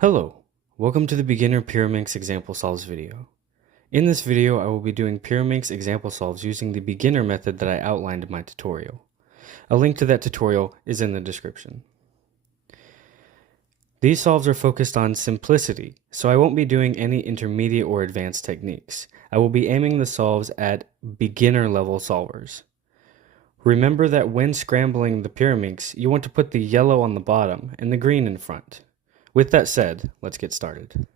Hello, welcome to the beginner Pyraminx example solves video. In this video, I will be doing Pyraminx example solves using the beginner method that I outlined in my tutorial. A link to that tutorial is in the description. These solves are focused on simplicity, so I won't be doing any intermediate or advanced techniques. I will be aiming the solves at beginner level solvers. Remember that when scrambling the Pyraminx, you want to put the yellow on the bottom and the green in front. With that said, let's get started.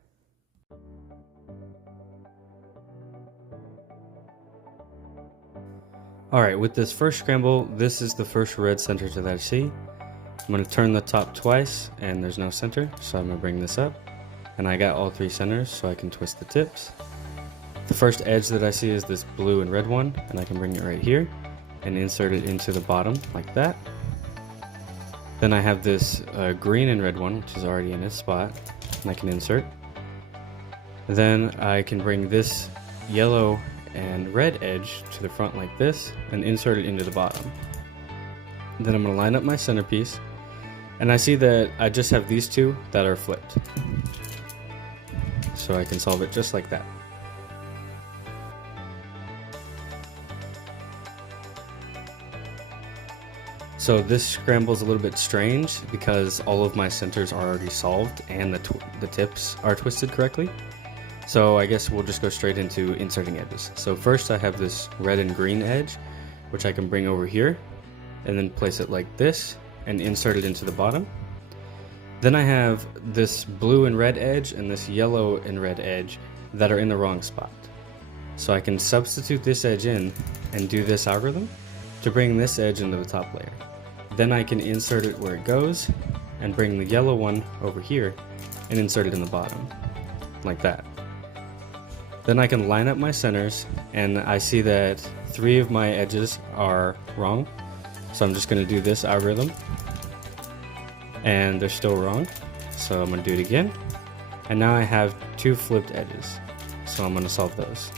Alright, with this first scramble, this is the first red center that I see. I'm going to turn the top twice and there's no center, so I'm going to bring this up. And I got all three centers, so I can twist the tips. The first edge that I see is this blue and red one, and I can bring it right here and insert it into the bottom like that. Then I have this green and red one, which is already in its spot, and I can insert. Then I can bring this yellow and red edge to the front like this and insert it into the bottom. Then I'm going to line up my centerpiece, and I see that I just have these two that are flipped. So I can solve it just like that. So this scramble is a little bit strange because all of my centers are already solved and the tips are twisted correctly. So I guess we'll just go straight into inserting edges. So first I have this red and green edge, which I can bring over here and then place it like this and insert it into the bottom. Then I have this blue and red edge and this yellow and red edge that are in the wrong spot. So I can substitute this edge in and do this algorithm to bring this edge into the top layer. Then I can insert it where it goes and bring the yellow one over here and insert it in the bottom, like that. Then I can line up my centers, and I see that three of my edges are wrong. So I'm just going to do this algorithm, and they're still wrong. So I'm going to do it again. And now I have two flipped edges. So I'm going to solve those.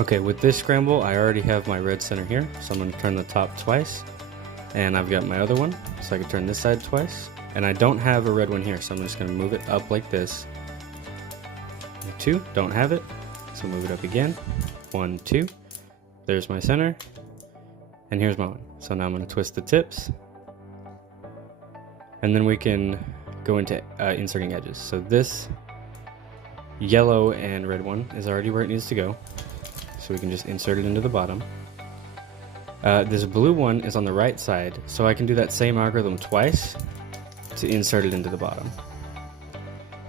Okay, with this scramble, I already have my red center here, so I'm going to turn the top twice, and I've got my other one, so I can turn this side twice, and I don't have a red one here, so I'm just going to move it up like this. 2, don't have it, so move it up again. 1, 2, there's my center, and here's my one. So now I'm going to twist the tips, and then we can go into inserting edges. So this yellow and red one is already where it needs to go. So we can just insert it into the bottom. This blue one is on the right side, so I can do that same algorithm twice to insert it into the bottom.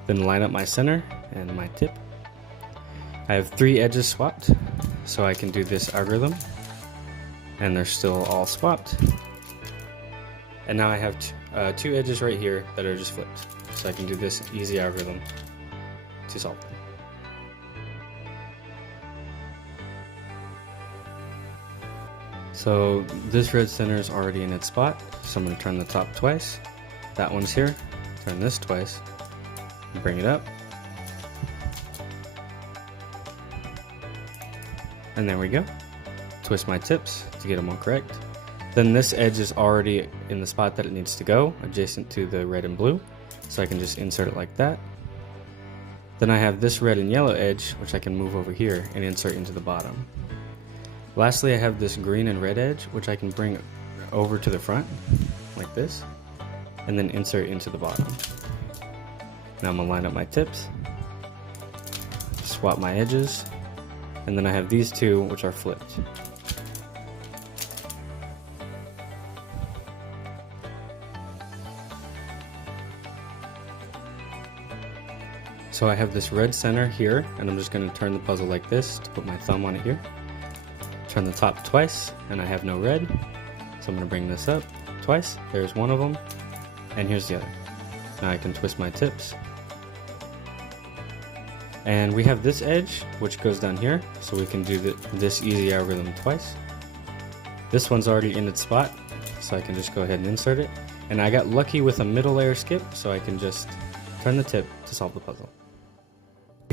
Then line up my center and my tip. I have three edges swapped, so I can do this algorithm, and they're still all swapped. And now I have two edges right here that are just flipped, so I can do this easy algorithm to solve them. So this red center is already in its spot, so I'm going to turn the top twice. That one's here, turn this twice, bring it up. And there we go. Twist my tips to get them all correct. Then this edge is already in the spot that it needs to go, adjacent to the red and blue, so I can just insert it like that. Then I have this red and yellow edge, which I can move over here and insert into the bottom. Lastly, I have this green and red edge, which I can bring over to the front, like this, and then insert into the bottom. Now I'm going to line up my tips, swap my edges, and then I have these two, which are flipped. So I have this red center here, and I'm just going to turn the puzzle like this to put my thumb on it here. Turn the top twice, and I have no red, so I'm going to bring this up twice. There's one of them, and here's the other. Now I can twist my tips, and we have this edge which goes down here, so we can do this easy algorithm twice. This one's already in its spot, so I can just go ahead and insert it, and I got lucky with a middle layer skip, so I can just turn the tip to solve the puzzle.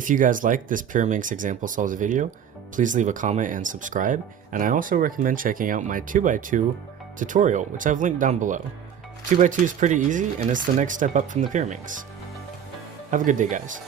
If you guys like this Pyraminx example solves video, please leave a comment and subscribe, and I also recommend checking out my 2x2 tutorial, which I've linked down below. 2x2 is pretty easy, and it's the next step up from the Pyraminx. Have a good day, guys.